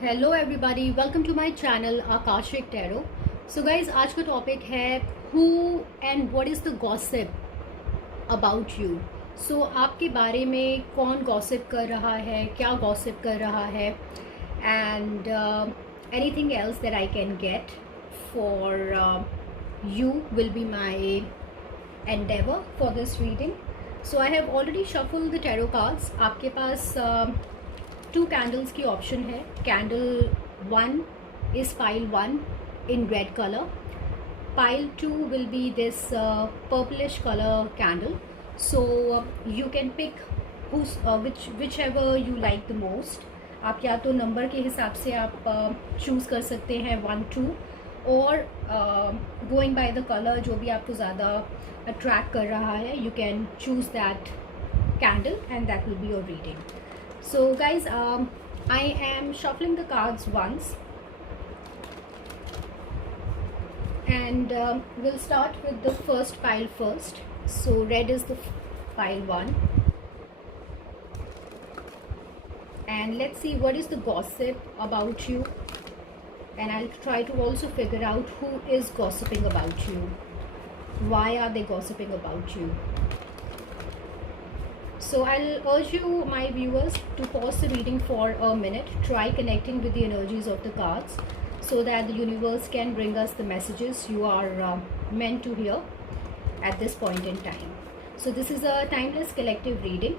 Hello everybody, welcome to my channel Akashic Tarot. So guys, आज का topic है who and what is the gossip about you. So आपके बारे में कौन गॉसिप कर रहा है, क्या गॉसिप कर रहा है, and anything else that I can get for you will be my endeavor for this reading. So I have already shuffled the tarot cards. आपके पास टू कैंडल्स की ऑप्शन है. कैंडल 1 is pile 1 in red color. Pile 2 will be this purplish color candle. So you can pick whichever you like the most. आप या तो नंबर के हिसाब से आप चूज़ कर सकते हैं 1 2, और गोइंग बाय द कलर जो भी आपको ज़्यादा अट्रैक्ट कर रहा है, you can choose that candle and that will be your reading. So guys, I am shuffling the cards once, and we'll start with the first pile first. So red is the pile 1, and let's see what is the gossip about you, and I'll try to also figure out who is gossiping about you. Why are they gossiping about you? So I'll urge you, my viewers, to pause the reading for a minute. Try connecting with the energies of the cards so that the universe can bring us the messages you are meant to hear at this point in time. So this is a timeless collective reading.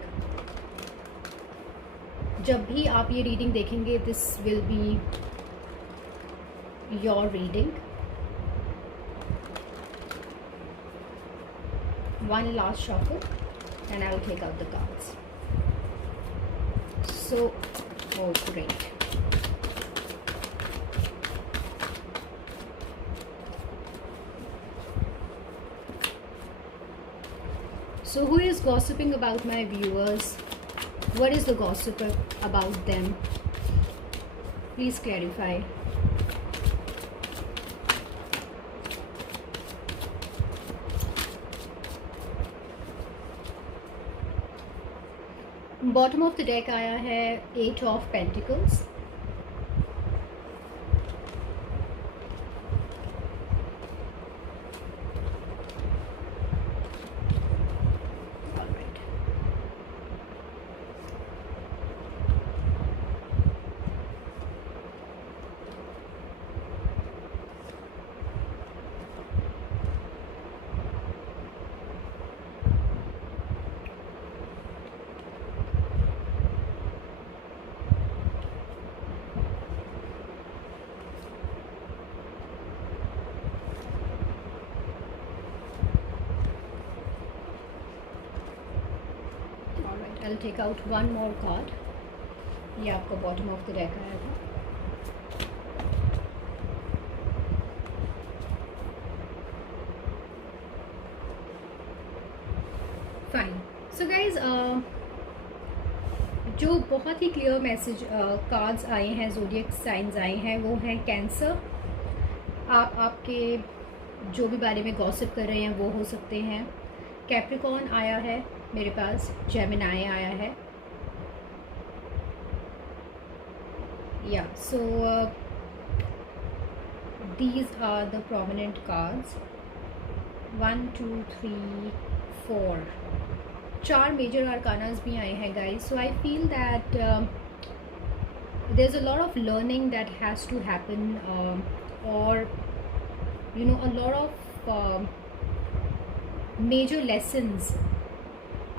जब भी आप ये reading देखेंगे, this will be your reading. One last shuffle and I will take out the cards. So, oh great. So who is gossiping about my viewers? What is the gossip about them? Please clarify. Bottom of the deck आया है 8 of pentacles. I'll take out one more card. ये आपका bottom of the deck आया था. Fine. So guys, जो बहुत ही clear message cards आए हैं, ज़ोडिएक साइंस आए हैं, वो हैं कैंसर. आपके जो भी बारे में गॉसिप कर रहे हैं वो हो सकते हैं. कैप्रिकॉर्न आया है मेरे पास. जेमिनाई आया है. या सो these are the prominent cards. 1 2 3 4, 4 major arcanas भी आए हैं guys. So I feel that there's a lot of learning that has to happen, or you know, a lot of major lessons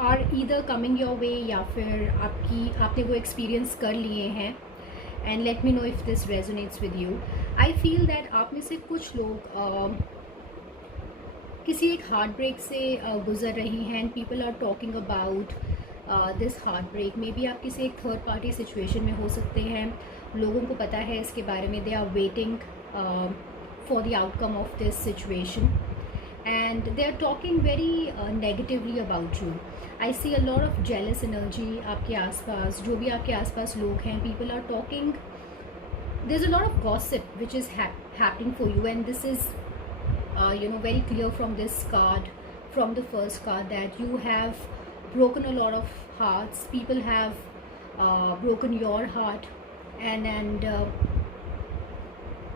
are either coming your way, या फिर आपने वो एक्सपीरियंस कर लिए हैं. And let me know if this resonates with you. I feel that आप में से कुछ लोग किसी एक हार्ट ब्रेक से गुजर रही हैं, and people are talking about this heartbreak. Maybe आप किसी एक थर्ड पार्टी सिचुएशन में हो सकते हैं. लोगों को पता है इसके बारे में. They are waiting for the outcome of this situation, and they are talking very negatively about you. I see a lot of jealous energy आपके आसपास. जो भी आपके आसपास लोग हैं, people are talking. There's a lot of gossip which is happening for you, and this is you know, very clear from this card, from the first card, that you have broken a lot of hearts. People have broken your heart. and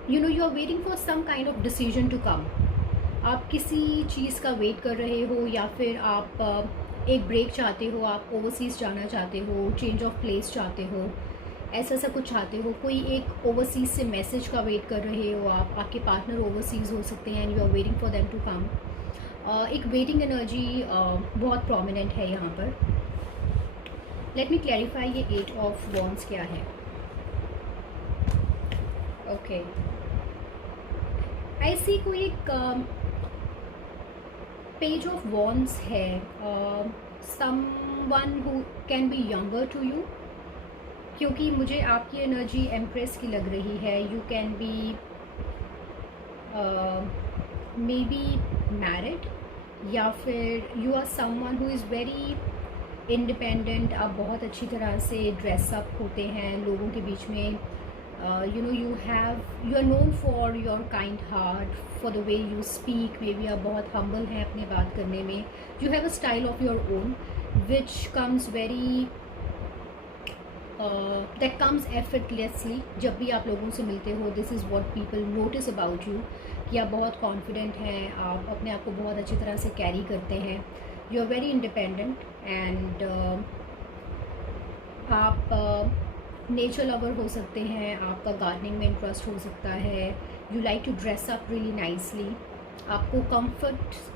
you know you are waiting for some kind of decision to come. आप किसी चीज़ का वेट कर रहे हो, या फिर आप एक ब्रेक चाहते हो, आप ओवरसीज़ जाना चाहते हो, चेंज ऑफ प्लेस चाहते हो, ऐसा सा कुछ चाहते हो, कोई एक ओवरसीज़ से मैसेज का वेट कर रहे हो आप, आपके पार्टनर ओवरसीज़ हो सकते हैं and you are waiting for them to come. एक वेटिंग एनर्जी बहुत प्रोमिनेंट है यहाँ पर. लेट मी क्लैरिफाई ये 8 ऑफ वॉन्ड्स क्या है. ओके, ऐसी कोई एक पेज ऑफ वॉन्ड्स है. Someone who can be younger to you, क्योंकि मुझे आपकी एनर्जी एम्प्रेस की लग रही है. You can be maybe married, या फिर you are someone who is very independent. आप बहुत अच्छी तरह से ड्रेसअप होते हैं लोगों के बीच में. You know you are known for your kind heart, for the way you speak. Maybe आप बहुत humble हैं अपने बात करने में. You have a style of your own which comes very that comes effortlessly. जब भी आप लोगों से मिलते हो, this is what people notice about you, कि आप बहुत confident हैं, आप अपने आप को बहुत अच्छी तरह से carry करते हैं. You are very independent and आप नेचर लवर हो सकते हैं. आपका गार्डनिंग में इंटरेस्ट हो सकता है. You like to dress up really nicely. आपको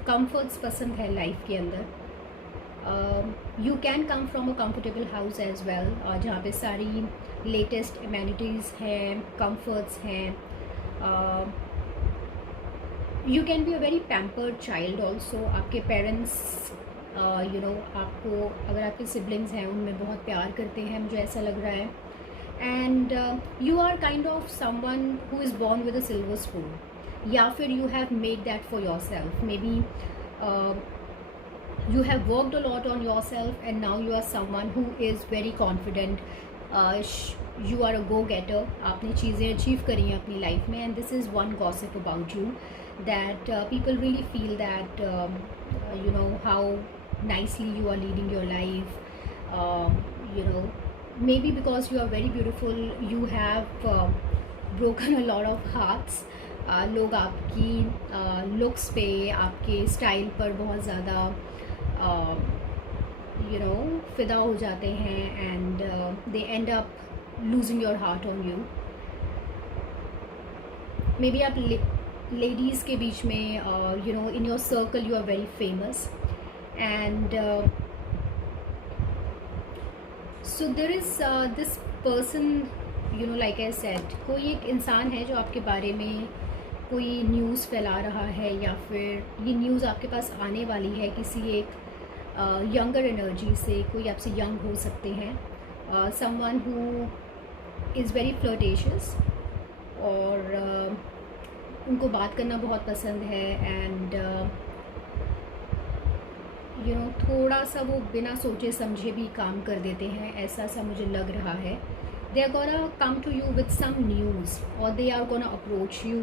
कंफर्ट्स पसंद है लाइफ के अंदर. You can come from a comfortable house as well, जहाँ पे सारी लेटेस्ट एमेनिटीज़ हैं, कंफर्ट्स हैं. You can be a very pampered child also. आपके पेरेंट्स यू नो आपको, अगर आपके सिबलिंग्स हैं, उनमें बहुत प्यार करते हैं, मुझे ऐसा लग रहा है. And you are kind of someone who is born with a silver spoon, या फिर you have made that for yourself. Maybe you have worked a lot on yourself and now you are someone who is very confident. You are a go-getter. आपने चीज़ें अचीव करी हैं अपनी लाइफ में. And this is one gossip about you, that people really feel that you know how nicely you are leading your life. You know, maybe because you are very beautiful, you have broken a lot of hearts. लोग आपकी लुक्स पे, आपके स्टाइल पर बहुत ज़्यादा you know फिदा हो जाते हैं and they end up losing your heart on you. maybe आप ladies के बीच में you know in your circle you are very famous and so there is this person, you know, like I said, कोई एक इंसान है जो आपके बारे में कोई न्यूज़ फैला रहा है, या फिर ये न्यूज़ आपके पास आने वाली है किसी एक यंगर एनर्जी से. कोई आपसे यंग हो सकते हैं. Someone who is very flirtatious, और उनको बात करना बहुत पसंद है. एंड यू नो थोड़ा सा वो बिना सोचे समझे भी काम कर देते हैं, ऐसा सा मुझे लग रहा है. They are gonna come to you with some news, और they are gonna approach you.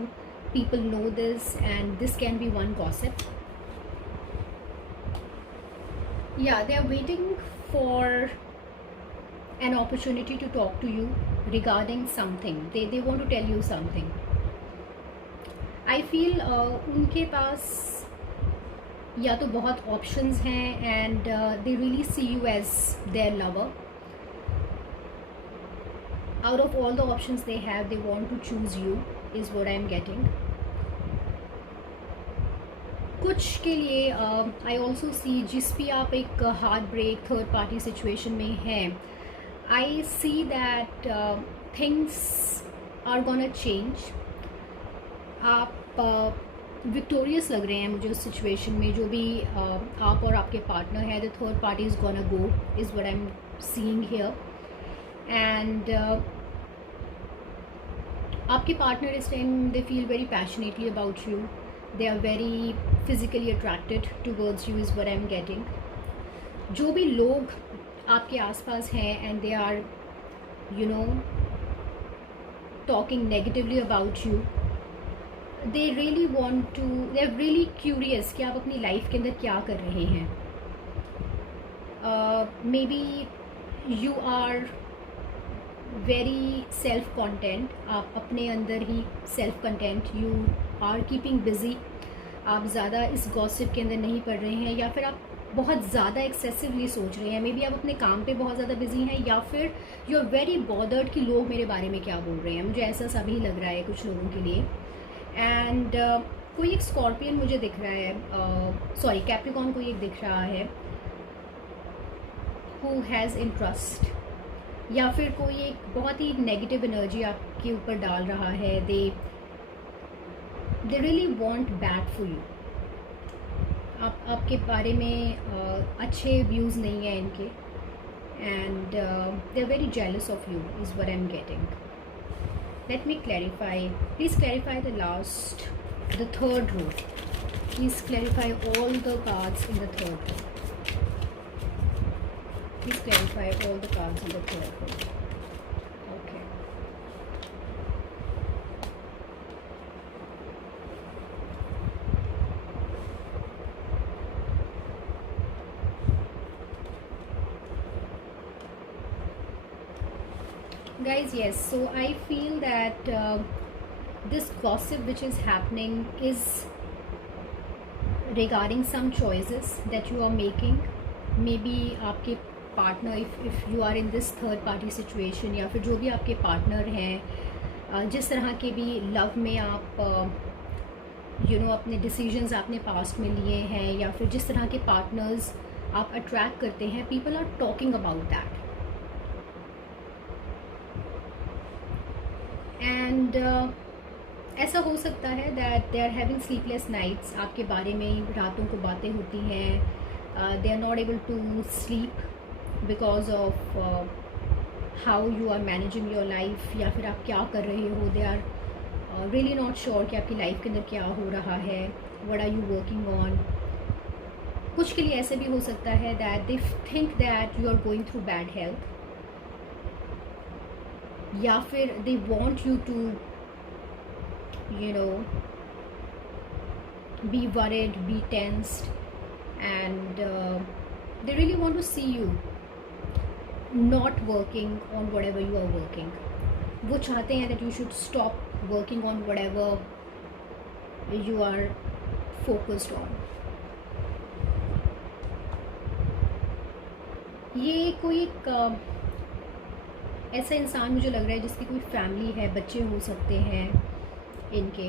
People know this and this can be one gossip. या they are waiting for an opportunity to talk to you regarding something. They want to tell you something. I feel उनके पास या तो बहुत ऑप्शंस हैं and they really see you as their lover. Out of all the options they have, they want to choose you is what I am getting. कुछ के लिए I also see जिस भी आप एक heartbreak third party situation में हैं, I see that things are gonna change. आप विक्टोरियस लग रहे हैं मुझे उस सिचुएशन में. जो भी आप और आपके पार्टनर है, the third party is gonna go is what I am seeing here. And आपके पार्टनर इस time they feel very passionately about you. They are very physically attracted towards you is what I am getting. जो भी लोग आपके आसपास हैं and they are you know talking negatively about you, they really want to, they are really curious कि आप अपनी life के अंदर क्या कर रहे हैं. Maybe you are very self content, आप अपने अंदर ही self content, you are keeping busy, आप ज़्यादा इस गॉसिप के अंदर नहीं पड़ रहे हैं, या फिर आप बहुत ज़्यादा एक्सेसिवली सोच रहे हैं। मे बी आप अपने काम पे बहुत ज़्यादा बिजी हैं, या फिर यू आर वेरी बॉदर्ड कि लोग मेरे बारे में क्या बोल रहे हैं। मुझे ऐसा सा भी लग रहा है कुछ लोगों के लिए। एंड कोई एक स्कॉर्पियन मुझे दिख रहा है, सॉरी कैप्रिकॉर्न कोई एक दिख रहा है हु हैज़ इंटरेस्ट, या फिर कोई एक बहुत ही नेगेटिव एनर्जी आपके ऊपर डाल रहा है। They really want bad for you. आपके बारे में अच्छे व्यूज़ नहीं हैं इनके, and they are very jealous of you is what I am getting. Let me clarify, please clarify the last, the third row. Please clarify all the cards in the third row. Please clarify all the cards in the third row. Okay. Guys, yes, so I feel that this gossip which is happening is regarding some choices that you are making. Maybe आपके partner, if you are in this third party situation, या फिर जो भी आपके partner हैं, जिस तरह के भी love में आप अपने decisions आपने past में लिए हैं, या फिर जिस तरह के partners आप attract करते हैं, people are talking about that. And ऐसा हो सकता है that they are having sleepless nights, आपके बारे में रातों को बातें होती हैं, they are not able to sleep because of how you are managing your life, या फिर आप क्या कर रहे हो। They are really not sure कि आपकी लाइफ के अंदर क्या हो रहा है, what are you working on. कुछ के लिए ऐसे भी हो सकता है that they think that you are going through bad health, या फिर they want you to be worried, be tensed, and they really want to see you not working on whatever you are working. वो चाहते हैं that you should stop working on whatever you are focused on. ये कोई एक ऐसा इंसान मुझे लग रहा है जिसकी कोई फैमिली है, बच्चे हो सकते हैं इनके,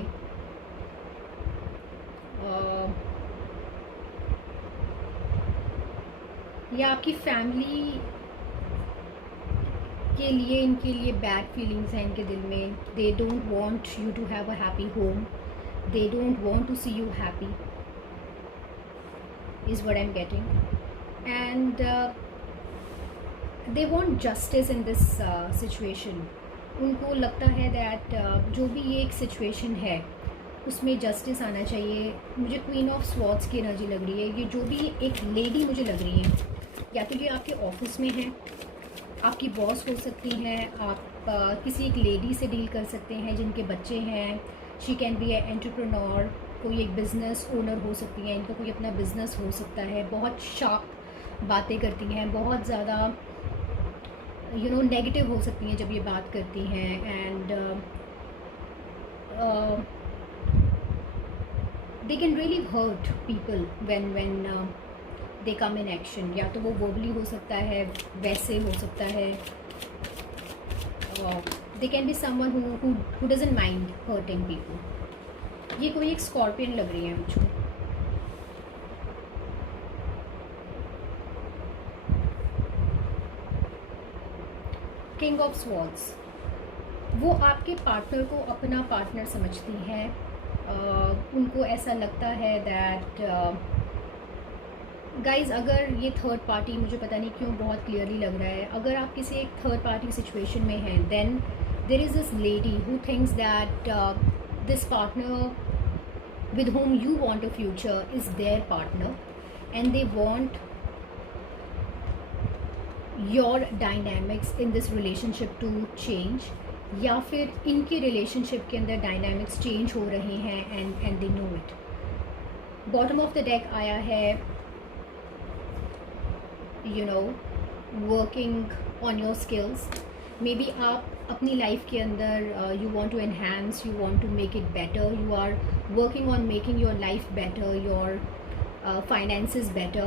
या आपकी फैमिली के लिए, इनके लिए बैड फीलिंग्स हैं इनके दिल में. They don't want you to have a happy home, they don't want to see you happy is what I'm getting. And they want justice in this situation. उनको लगता है that जो भी ये एक situation है उसमें जस्टिस आना चाहिए. मुझे क्वीन ऑफ स्वॉर्ड्स की एनर्जी लग रही है. ये जो भी एक लेडी मुझे लग रही है, या तो ये आपके ऑफिस में है, आपकी बॉस हो सकती हैं, आप किसी एक लेडी से डील कर सकते हैं जिनके बच्चे हैं. शी कैन बी ए एंटरप्रेन्योर, कोई एक बिज़नेस ओनर हो सकती हैं, इनका कोई अपना बिज़नेस हो सकता है. बहुत शार्प बातें करती हैं, बहुत ज़्यादा नेगेटिव हो सकती हैं जब ये बात करती हैं. And they can really hurt people when they come in action. या तो वो वर्बली हो सकता है, वैसे हो सकता है. They can be someone who doesn't mind hurting people. ये कोई एक स्कॉर्पियन लग रही है मुझको. किंग ऑफ स्वॉर्ड्स, वो आपके पार्टनर को अपना पार्टनर समझती हैं. उनको ऐसा लगता है दैट गाइज, अगर ये थर्ड पार्टी, मुझे पता नहीं क्यों बहुत क्लियरली लग रहा है, अगर आप किसी एक थर्ड पार्टी सिचुएशन में हैं, then there is this lady who thinks that this partner with whom you want a future is their partner, and they want your dynamics in this relationship to change. या फिर इनके रिलेशनशिप के अंदर dynamics change हो रहे हैं and they know it. Bottom of the deck आया है, working on your skills. Maybe आप अपनी लाइफ के अंदर you want to enhance, you want to make it better, you are working on making your life better, your finances better.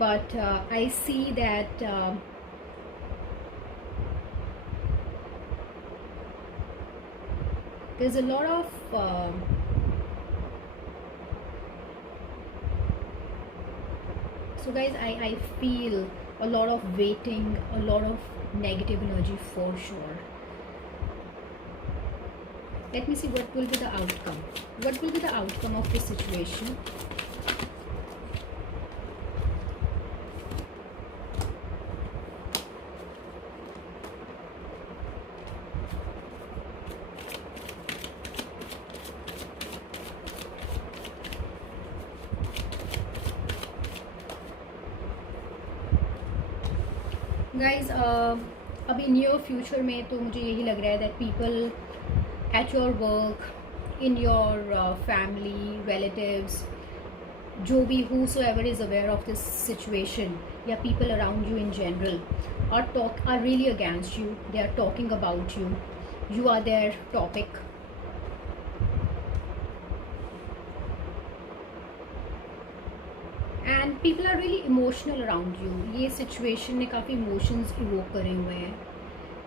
But I see that there's a lot of so guys, I feel a lot of waiting, a lot of negative energy for sure. Let me see what will be the outcome. What will be the outcome of this situation? Guys अभी near future में तो मुझे यही लग रहा है that people at your work, in your family, relatives, जो भी whosoever is aware of this situation, या people around you in general are really against you. They are talking about you. You are their topic. And people are really emotional around you. ये situation ने काफ़ी emotions evoke करे हुए हैं.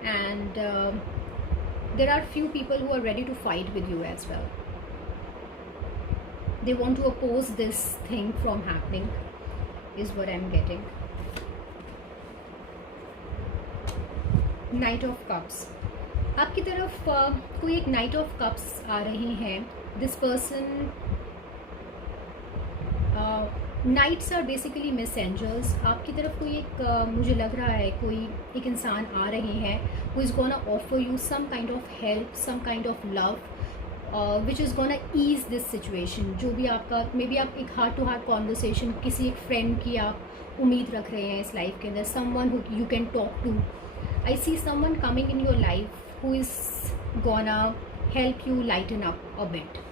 And there are few people who are ready to fight with you as well. They want to oppose this thing from happening, is what I am getting. Knight of cups. आपकी तरफ कोई एक night of cups आ रही हैं. This person, knights are basically messengers. आपकी तरफ कोई एक मुझे लग रहा है कोई एक इंसान आ रहे हैं who is gonna offer you some kind of help, some kind of love, which is gonna ease this situation. जो भी आपका, मे बी आप एक हार्ट टू हार्ट कॉन्वर्सेशन किसी एक फ्रेंड की आप उम्मीद रख रहे हैं इस लाइफ के अंदर. Someone who you can talk to. I see someone coming in your life who is gonna help you lighten up a bit.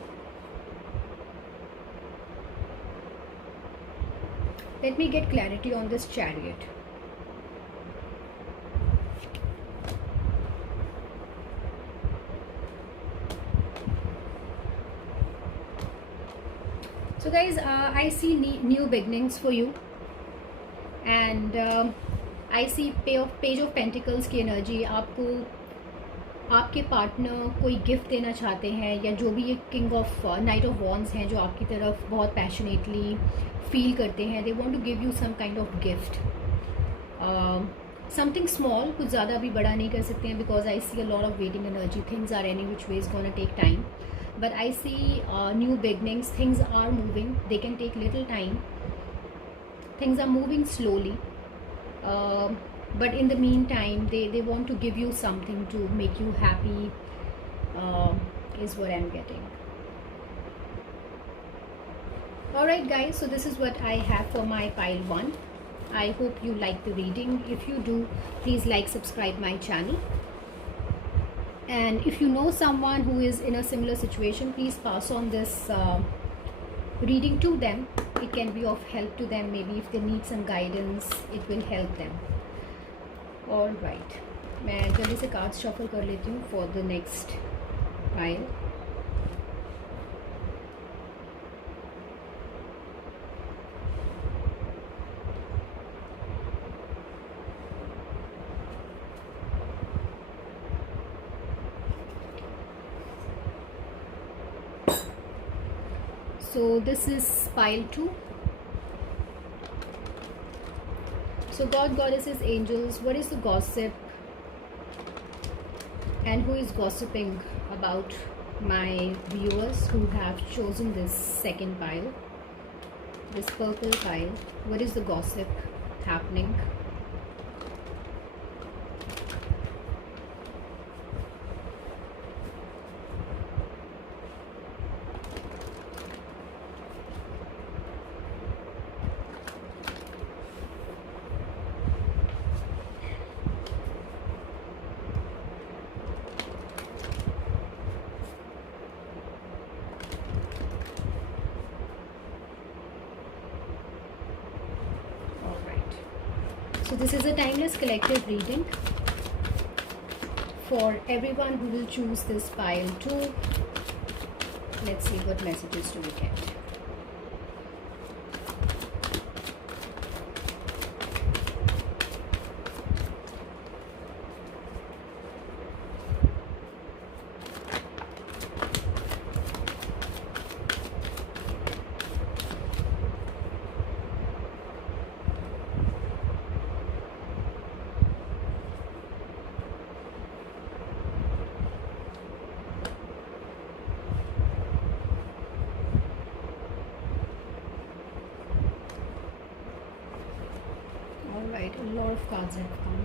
Let me get clarity on this Chariot. So guys, I see new beginnings for you, and I see Page of Pentacles की एनर्जी. आपको आपके पार्टनर कोई गिफ्ट देना चाहते हैं, या जो भी ये king of knight of wands हैं जो आपकी तरफ बहुत पैशनेटली फील करते हैं. They want to give you some kind of gift, something small. कुछ ज़्यादा भी बड़ा नहीं कर सकते हैं because I see a lot of waiting energy. Things are any which way is gonna take time, but I see new beginnings. Things are moving. They can take little time. Things are moving slowly. But in the meantime, they want to give you something to make you happy, is what I'm getting. Alright guys, so this is what I have for my pile 1. I hope you like the reading. If you do, please like, subscribe my channel. And if you know someone who is in a similar situation, please pass on this reading to them. It can be of help to them. Maybe if they need some guidance, it will help them. All right, मैं जल्दी से cards shuffle कर लेती हूँ for the next pile. So this is pile 2. So God, goddesses, angels, what is the gossip and who is gossiping about my viewers who have chosen this second pile, this purple pile? What is the gossip happening? So this is a timeless collective reading. for everyone who will choose this pile too. Let's see what messages do we get. Alright, a lot of cards have come.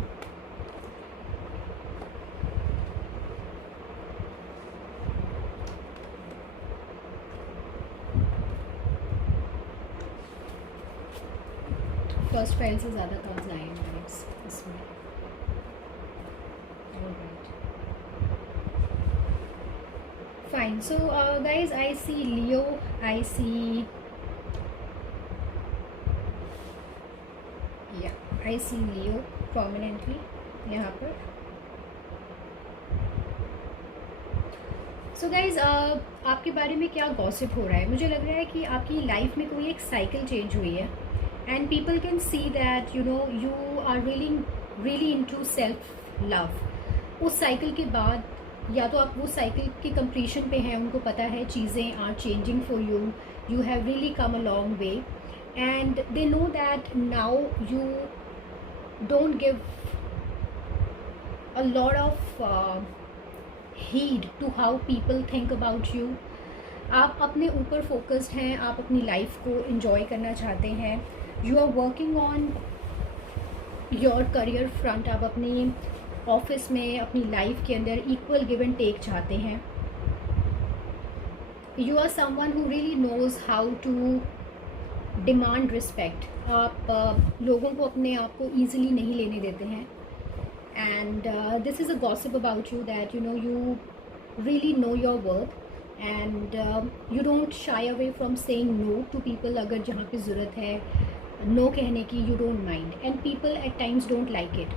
First file से ज़्यादा कार्ड्स आए हैं गाइस इसमें. Alright. Fine. So guys, I see Leo. I see, yeah, I see Leo prominently यहाँ पर. So guys आपके बारे में क्या गॉसिप हो रहा है? मुझे लग रहा है कि आपकी लाइफ में कोई एक साइकिल चेंज हुई है and people can see that you are really into self love. उस साइकिल के बाद या तो आप वो साइकिल के कंप्लीशन पे हैं, उनको पता है चीज़ें are changing for you, you have really come a long way and they know that now you don't give a lot of heed to how people think about you. आप अपने ऊपर फोकस्ड हैं, आप अपनी लाइफ को enjoy करना चाहते हैं. You are working on your career front. आप अपनी ऑफिस में अपनी लाइफ के अंदर equal give and take चाहते हैं. You are someone who really knows how to demand respect. आप लोगों को अपने आप को easily नहीं लेने देते हैं. And this is a gossip about you that you really know your worth and you don't shy away from saying no to people. अगर जहाँ पे ज़रूरत है no कहने की, you don't mind, and people at times don't like it.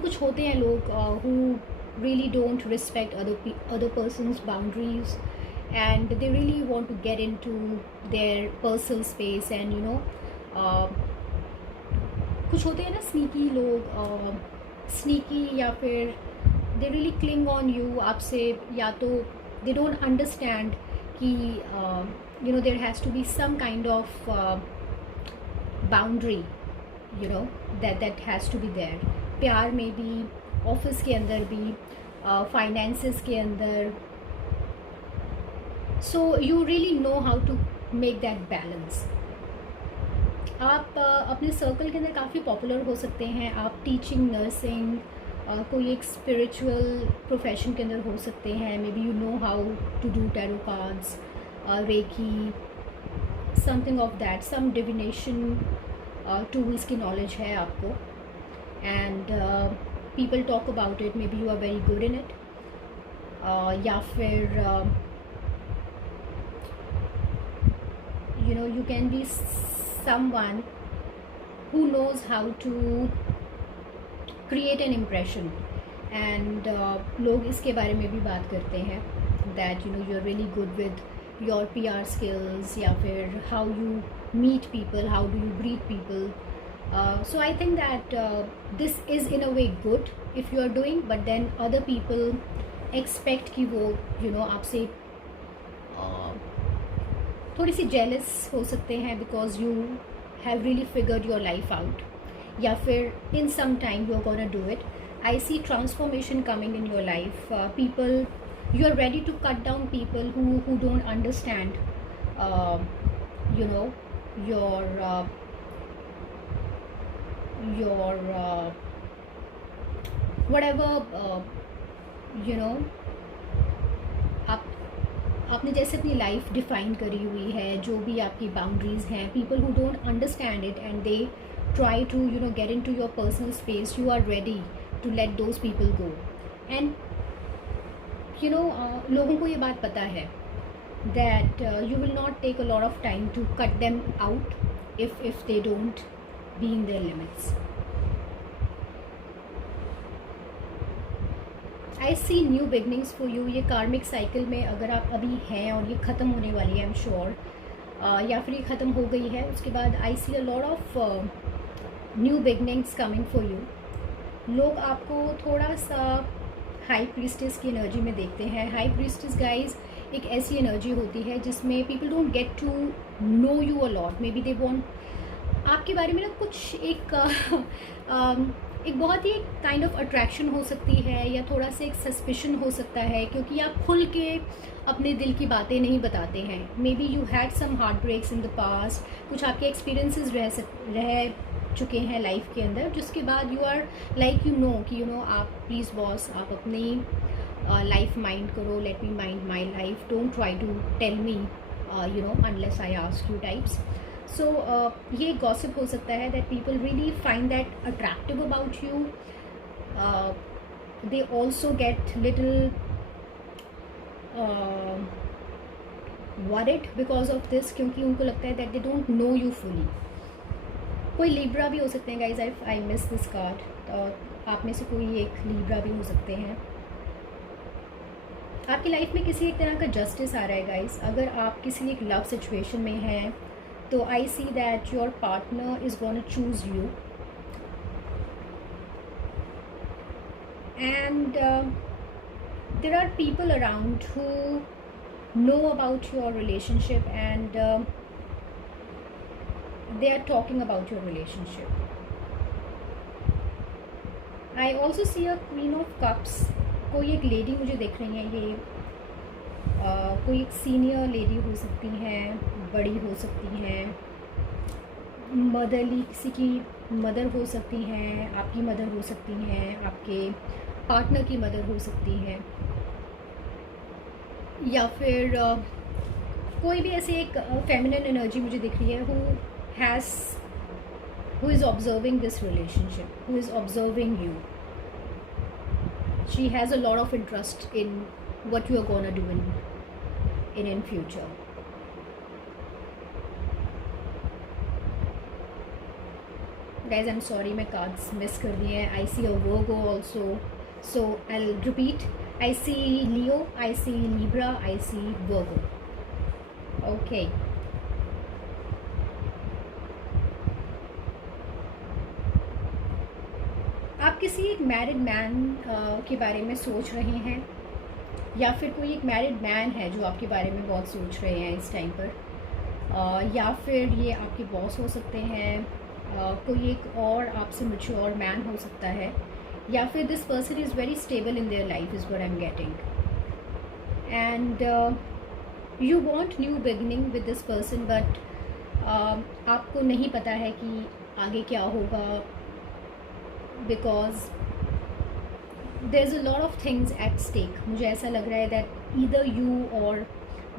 कुछ होते हैं लोग who really don't respect other person's boundaries and they really want to get into their personal space and कुछ होते हैं ना स्नीकी लोग, स्नीकी या फिर they really cling on you आपसे, या तो दे डोंट अंडरस्टैंड कि there has to be some kind of boundary that has to be there. प्यार में भी, ऑफिस के अंदर भी, फाइनेंसेस के अंदर. So you really know how to make that balance. आप अपने सर्कल के अंदर काफ़ी पॉपुलर हो सकते हैं. आप टीचिंग, नर्सिंग, कोई एक स्पिरिचुअल प्रोफेशन के अंदर हो सकते हैं. Maybe you know how to do tarot cards, reiki, something of that. Some divination tools की नॉलेज है आपको and people talk about it. Maybe you are very good in it. या फिर you can be someone who knows how to create an impression and लोग इसके बारे में भी बात करते हैं that you are really good with your PR skills या फिर how you meet people, how do you greet people. So I think that this is in a way good if you are doing, but then other people expect कि वो आपसे थोड़ी सी जेलस हो सकते हैं because you have really figured your life out, या फिर in some time you are gonna do it. I see transformation coming in your life. People, you are ready to cut down people who don't understand your whatever आपने जैसे अपनी life define करी हुई है, जो भी आपकी बाउंड्रीज़ हैं, people who don't understand it and they try to get in to your personal space. You are ready to let those people go and लोगों को ये बात पता है that you will not take a lot of time to cut them out if they don't be in their limits. I see new beginnings for you. ये karmic cycle में अगर आप अभी हैं और ये ख़त्म होने वाली है, आई एम श्योर, या फिर ये ख़त्म हो गई है, उसके बाद I see a lot of new beginnings coming for you. लोग आपको थोड़ा सा हाई प्रीस्टेस की एनर्जी में देखते हैं। हाई प्रीस्टेस गाइज एक ऐसी एनर्जी होती है जिसमें people don't get to know you a lot. Maybe they want आपके बारे में ना कुछ एक बहुत ही काइंड ऑफ अट्रैक्शन हो सकती है, या थोड़ा सा एक सस्पिशन हो सकता है, क्योंकि आप खुल के अपने दिल की बातें नहीं बताते हैं। Maybe you had some heart breaks in the past, कुछ आपके एक्सपीरियंसेस रह चुके हैं लाइफ के अंदर, जिसके बाद you are like you know आप प्लीज़ बॉस आप अपनी लाइफ माइंड करो, let me mind my life, don't try to tell me unless I ask you types. So ये गॉसिप हो सकता है that people really find that attractive about you. They also get little worried because of this, क्योंकि उनको लगता है that they don't know you fully. कोई Libra भी हो सकते हैं guys, I miss this card, और आप में से कोई एक लिब्रा भी हो सकते हैं। आपकी लाइफ में किसी एक तरह का जस्टिस आ रहा है गाइज। अगर आप किसी एक लव सिचुएशन में हैं तो I see that your partner is gonna choose you, and there are people around who know about your relationship and they are talking about your relationship. I also see a Queen of Cups. कोई एक लेडी मुझे दिख रही है, ये कोई एक senior lady हो सकती हैं, बड़ी हो सकती हैं, मदरली, किसी की मदर हो सकती हैं, आपकी मदर हो सकती हैं, आपके पार्टनर की मदर हो सकती हैं, या फिर कोई भी ऐसी एक फेमिनिन एनर्जी मुझे दिख रही है who is observing this relationship, who is observing you. She has a lot of interest in what you are gonna do in future. Guys, I'm sorry, मैं cards miss कर दिए हैं. I see a Virgo also, so I'll repeat. I see Leo, I see Libra, I see Virgo. Okay. आप किसी एक married man के बारे में सोच रहे हैं, या फिर कोई एक मैरिड मैन है जो आपके बारे में बहुत सोच रहे हैं इस टाइम पर, या फिर ये आपके बॉस हो सकते हैं, कोई एक और आपसे मैच्योर मैन हो सकता है, या फिर this person is very stable in their life is what I am getting, and you want new beginning with this person, but आपको नहीं पता है कि आगे क्या होगा, because there's a lot of things at stake. मुझे ऐसा लग रहा है that either you or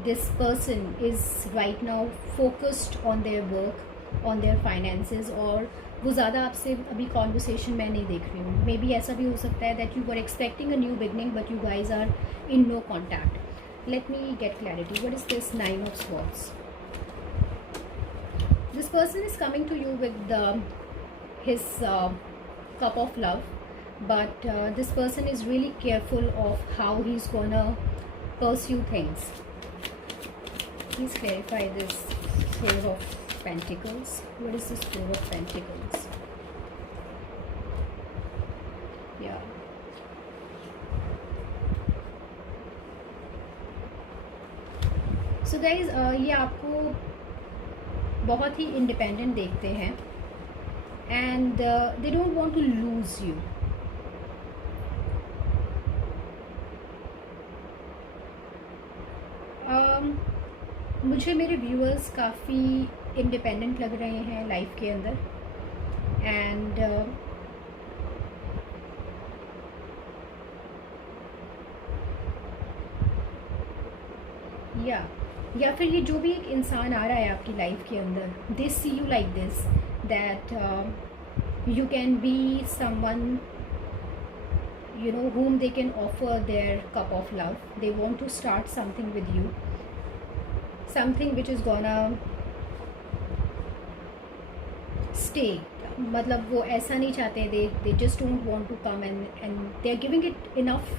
this person is right now focused on their work, on their finances, और वो ज़्यादा आपसे अभी conversation में नहीं देख रही हूँ। Maybe ऐसा भी हो सकता है that you were expecting a new beginning but you guys are in no contact. Let me get clarity. What is this Nine of Swords? This person is coming to you with his cup of love, but this person is really careful of how he's gonna pursue things. Please clarify this Four of Pentacles. What is this Four of Pentacles? Yeah. So guys, ये आपको बहुत ही इंडिपेंडेंट देखते हैं, and they don't want to lose you. मुझे मेरे व्यूअर्स काफ़ी इंडिपेंडेंट लग रहे हैं लाइफ के अंदर, एंड या फिर ये जो भी एक इंसान आ रहा है आपकी लाइफ के अंदर, they see you like this, that you can be someone whom they can offer their cup of love. They want to start something with you, something which is gonna stay. मतलब वो ऐसा नहीं चाहते, they just don't want to come, and they are giving it enough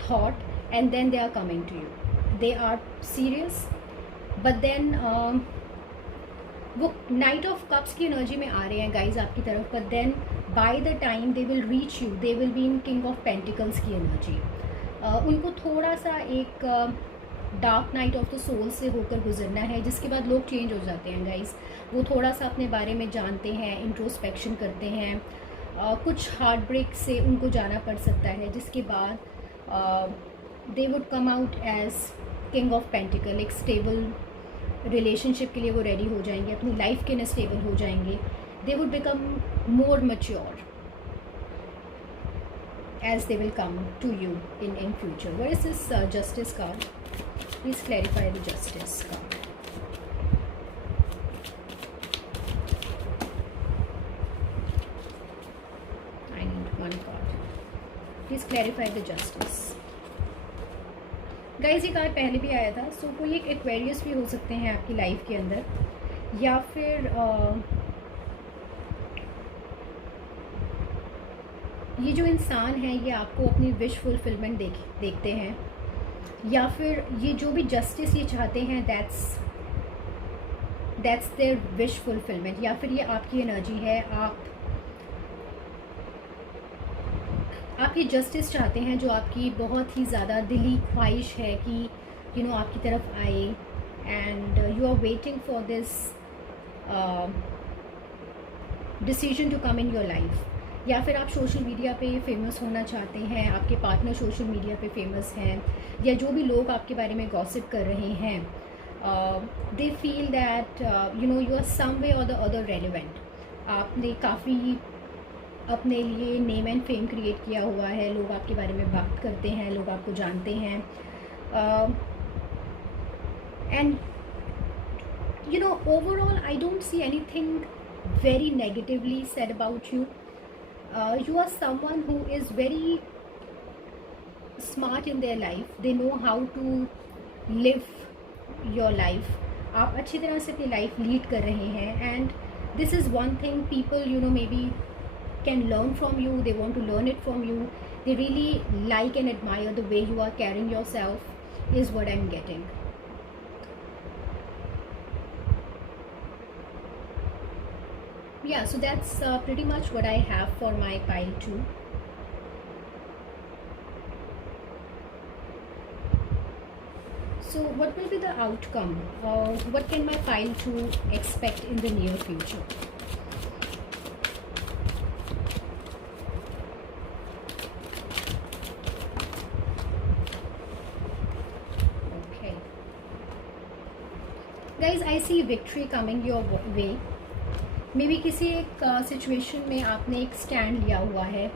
thought, and then they are coming to you. They are serious, but then वो knight of cups की energy में आ रहे हैं गाइज आपकी तरफ, but then by the time they will reach you, they will be in king of pentacles की energy. उनको थोड़ा सा एक dark night of the soul से होकर गुजरना है, जिसके बाद लोग चेंज हो जाते हैं गाइज। वो थोड़ा सा अपने बारे में जानते हैं, इंट्रोस्पेक्शन करते हैं, कुछ हार्ट ब्रेक से उनको जाना पड़ सकता है, जिसके बाद they would come out as king of pentacle. एक स्टेबल रिलेशनशिप के लिए वो रेडी हो जाएंगे, अपनी लाइफ के लिए स्टेबल हो जाएंगे। They would become more mature as they will come to you in future. Where is this justice card? Please clarify the justice card. I need one card. Please clarify the justice. Guys ये कार्ड पहले भी आया था, सो कोई एक एक्वेरियस भी हो सकते हैं आपकी लाइफ के अंदर, या फिर ये जो इंसान है ये आपको अपनी विश फुलफिलमेंट देखते हैं, या फिर ये जो भी जस्टिस ये चाहते हैं दैट्स देयर विश फुलफिलमेंट, या फिर ये आपकी एनर्जी है। आप ये जस्टिस चाहते हैं जो आपकी बहुत ही ज़्यादा दिली ख्वाहिश है कि आपकी तरफ आए, and you are waiting for this decision to come in your life. या फिर आप सोशल मीडिया पे फेमस होना चाहते हैं, आपके पार्टनर सोशल मीडिया पे फेमस हैं, या जो भी लोग आपके बारे में गॉसिप कर रहे हैं, they feel that you are some way और द अदर रेलिवेंट। आपने काफ़ी अपने लिए नेम एंड फेम क्रिएट किया हुआ है, लोग आपके बारे में बात करते हैं, लोग आपको जानते हैं, and overall I don't see anything very negatively said about you. You are someone who is very smart in their life. They know how to live your life. आप अच्छी तरह से अपनी लाइफ लीड कर रहे हैं, and this is one thing people maybe can learn from you. They want to learn it from you. They really like and admire the way you are carrying yourself, is what I'm getting. Yeah, so that's pretty much what I have for my pile 2. So what will be the outcome? What can my pile 2 expect in the near future? Okay. Guys, I see victory coming your way. May be किसी एक सिचुएशन में आपने एक स्टैंड लिया हुआ है,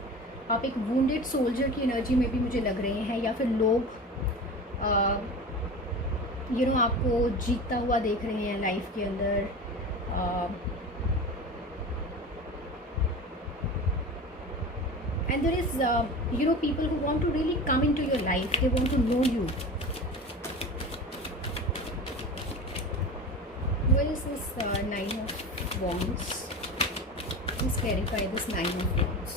आप एक वुंडेड सोल्जर की एनर्जी में भी मुझे लग रहे हैं, या फिर लोग आपको जीतता हुआ देख रहे हैं लाइफ के अंदर। And there is people who want to really come into your life, they want to know you. Where is this 9 of Wands? Please clarify this 9 of Wands.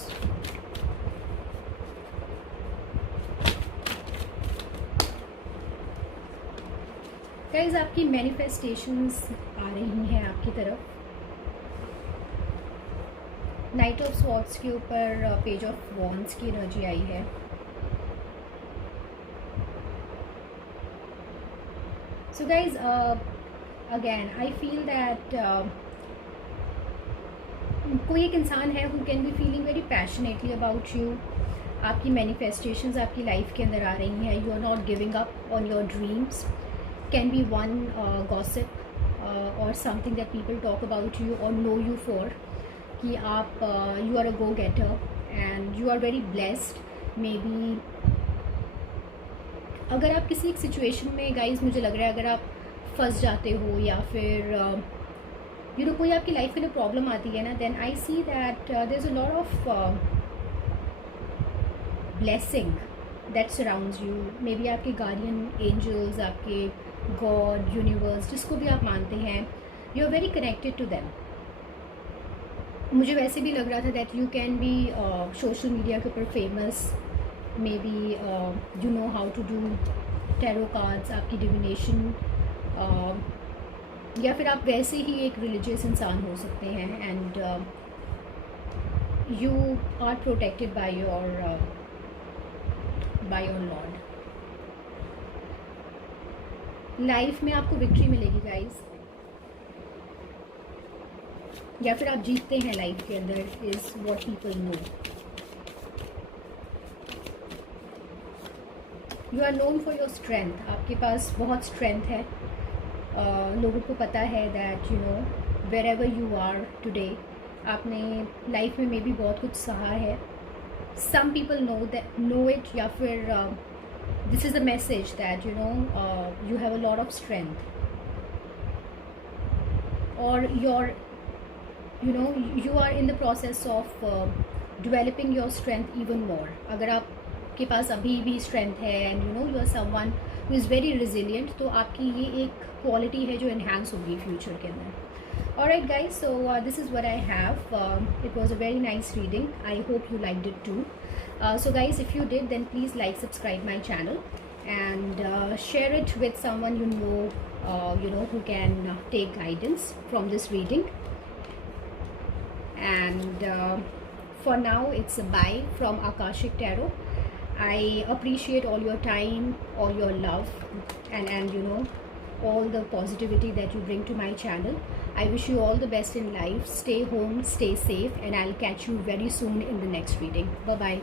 Guys, आपकी manifestations आ रही हैं आपकी तरफ। नाइट ऑफ स्वॉर्ड्स के ऊपर page of wands की एनर्जी आई है। So guys, again I feel that कोई एक इंसान है who can be feeling very passionately about you. आपकी manifestations आपकी लाइफ के अंदर आ रही हैं। You are not giving up on your dreams. Can be one gossip or something that people talk about you or know you for, कि आप you are a go getter and you are very blessed. Maybe अगर आप किसी एक सिचुएशन में गाइज, मुझे लग रहा है अगर आप फंस जाते हो या फिर कोई आपकी लाइफ में प्रॉब्लम आती है ना, then I see that there is a lot of blessing that surrounds you. Maybe आपके गार्डियन एंजल्स, आपके गॉड, यूनिवर्स, जिसको भी आप मानते हैं, you are very connected to them. मुझे वैसे भी लग रहा था that you can be social media के ऊपर famous, maybe you know how to do tarot cards, आपकी डिविनेशन, या फिर आप वैसे ही एक रिलीजियस इंसान हो सकते हैं and you are protected by your lord. Life में आपको विक्ट्री मिलेगी गाइस, या फिर आप जीतते हैं लाइफ के अंदर, is what people know. You are known for your strength, आपके पास बहुत स्ट्रेंथ है। लोगों को पता है that you know wherever you are today, आपने लाइफ में भी बहुत कुछ सहा है। सम पीपल नो इट, या फिर this is a message that you no you have a lot of strength, और your you know you are in the process of developing your strength even more। अगर आपके पास अभी भी strength है and you know you are someone who is very resilient, तो आपकी ये एक quality है जो enhance होगी future के अंदर। Alright guys, so this is what I have। It was a very nice reading, I hope you liked it too। So guys, if you did, then please like, subscribe my channel and share it with someone you know who can take guidance from this reading। And for now it's a bye from Akashic Tarot। I appreciate all your time, all your love, and you know all the positivity that you bring to my channel। I wish you all the best in life, stay home, stay safe, and I'll catch you very soon in the next reading। Bye bye।